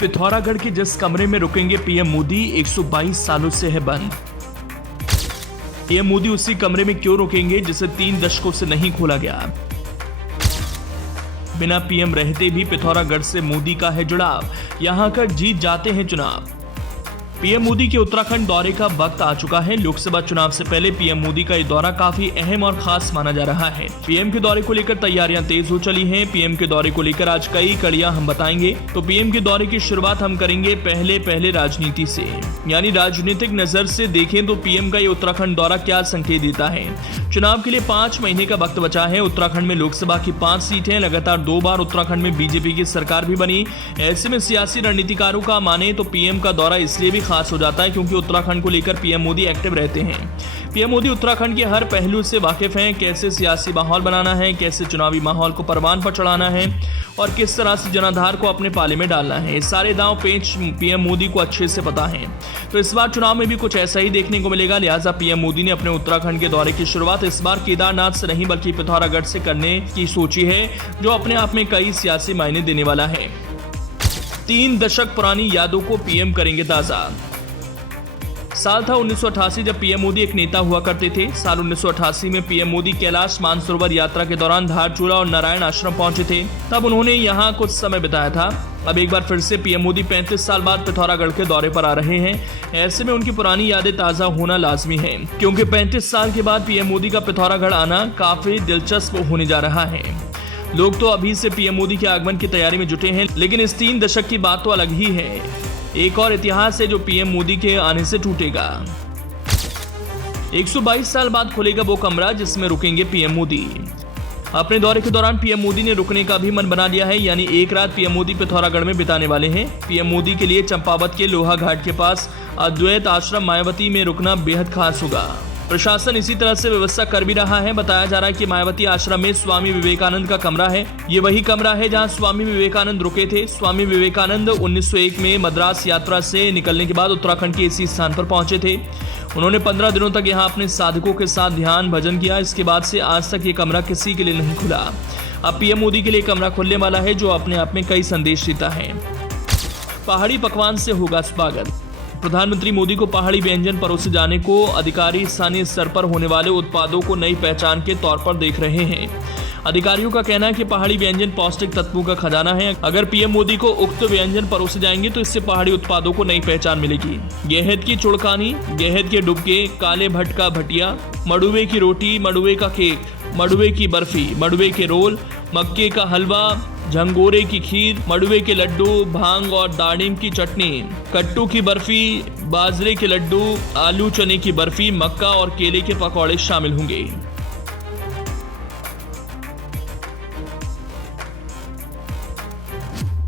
पिथौरागढ़ के जिस कमरे में रुकेंगे पीएम मोदी 122 सालों से है बंद। पीएम मोदी उसी कमरे में क्यों रुकेंगे जिसे 3 दशकों से नहीं खोला गया। बिना पीएम रहते भी पिथौरागढ़ से मोदी का है जुड़ाव, यहां का जीत जाते हैं चुनाव। पीएम मोदी के उत्तराखंड दौरे का वक्त आ चुका है। लोकसभा चुनाव से पहले पीएम मोदी का ये दौरा काफी अहम और खास माना जा रहा है। पीएम के दौरे को लेकर तैयारियां तेज हो चली हैं। पीएम के दौरे को लेकर आज कई कड़ियां हम बताएंगे। तो पीएम के दौरे की शुरुआत हम करेंगे पहले राजनीति से, यानी राजनीतिक नजर से देखें तो पीएम का ये उत्तराखंड दौरा क्या संकेत देता है। चुनाव के लिए 5 महीने का वक्त बचा है। उत्तराखंड में लोकसभा की 5 सीटें, लगातार 2 बार उत्तराखंड में बीजेपी की सरकार भी बनी। ऐसे में सियासी रणनीतिकारों का माने तो पीएम का दौरा इसलिए भी खास हो जाता है क्योंकि उत्तराखंड को लेकर पीएम मोदी एक्टिव रहते हैं। पीएम मोदी उत्तराखंड के हर पहलू से वाकिफ हैं, कैसे सियासी माहौल बनाना है, कैसे चुनावी माहौल को परवान पर चढ़ाना है और किस तरह से जनाधार को अपने पाले में डालना है। सारे दांव पेच पीएम मोदी को अच्छे से पता है। तो इस बार चुनाव में भी कुछ ऐसा ही देखने को मिलेगा। लिहाजा पीएम मोदी ने अपने उत्तराखंड के दौरे की शुरुआत इस बार केदारनाथ से नहीं बल्कि पिथौरागढ़ से करने की सोची है, जो अपने आप में कई सियासी मायने देने वाला है। 3 दशक पुरानी यादों को पीएम करेंगे ताजा। साल था 1988 जब पीएम मोदी एक नेता हुआ करते थे। साल 1988 में पीएम मोदी कैलाश मानसरोवर यात्रा के दौरान धारचूला और नारायण आश्रम पहुंचे थे। तब उन्होंने यहां कुछ समय बिताया था। अब एक बार फिर से पीएम मोदी 35 साल बाद पिथौरागढ़ के दौरे पर आ रहे हैं। ऐसे में उनकी पुरानी यादें ताजा होना लाजमी है, क्योंकि 35 साल के बाद पीएम मोदी का पिथौरागढ़ आना काफी दिलचस्प होने जा रहा है। लोग तो अभी से पीएम मोदी के आगमन की तैयारी में जुटे हैं, लेकिन इस 3 दशक की बात तो अलग ही है। एक और इतिहास है जो पीएम मोदी के आने से टूटेगा। 122 साल बाद खुलेगा वो कमरा जिसमें रुकेंगे पीएम मोदी। अपने दौरे के दौरान पीएम मोदी ने रुकने का भी मन बना लिया है, यानी एक रात पीएम मोदी पिथौरागढ़ में बिताने वाले हैं। पीएम मोदी के लिए चंपावत के लोहा घाट के पास अद्वैत आश्रम मायावती में रुकना बेहद खास होगा। प्रशासन इसी तरह से व्यवस्था कर भी रहा है। बताया जा रहा है कि मायावती आश्रम में स्वामी विवेकानंद का कमरा है। ये वही कमरा है जहां स्वामी विवेकानंद रुके थे। स्वामी विवेकानंद 1901 में मद्रास यात्रा से निकलने के बाद उत्तराखंड के इसी स्थान पर पहुंचे थे। उन्होंने 15 दिनों तक यहाँ अपने साधकों के साथ ध्यान भजन किया। इसके बाद से आज तक ये कमरा किसी के लिए नहीं खुला। अब पीएम मोदी के लिए कमरा खुलने वाला है, जो अपने आप में कई संदेश देता है। पहाड़ी पकवान से होगा स्वागत। प्रधानमंत्री मोदी को पहाड़ी व्यंजन परोसे जाने को अधिकारी स्थानीय स्तर पर होने वाले उत्पादों को नई पहचान के तौर पर देख रहे हैं। अधिकारियों का कहना है कि पहाड़ी व्यंजन पौष्टिक तत्वों का खजाना है। अगर पीएम मोदी को उक्त व्यंजन परोसे जाएंगे तो इससे पहाड़ी उत्पादों को नई पहचान मिलेगी। गेहद की चुड़कानी, गेहद के डुबके, काले भट्ट का भटिया, मड़ुए की रोटी, मड़ुए का केक, मड़ुए की बर्फी, मड़ुए के रोल, मक्के का हलवा, झंगोरे की खीर, मड़ुए के लड्डू, भांग और दाड़िम की चटनी, कट्टू की बर्फी, बाजरे के लड्डू, आलू चने की बर्फी, मक्का और केले के पकौड़े शामिल होंगे।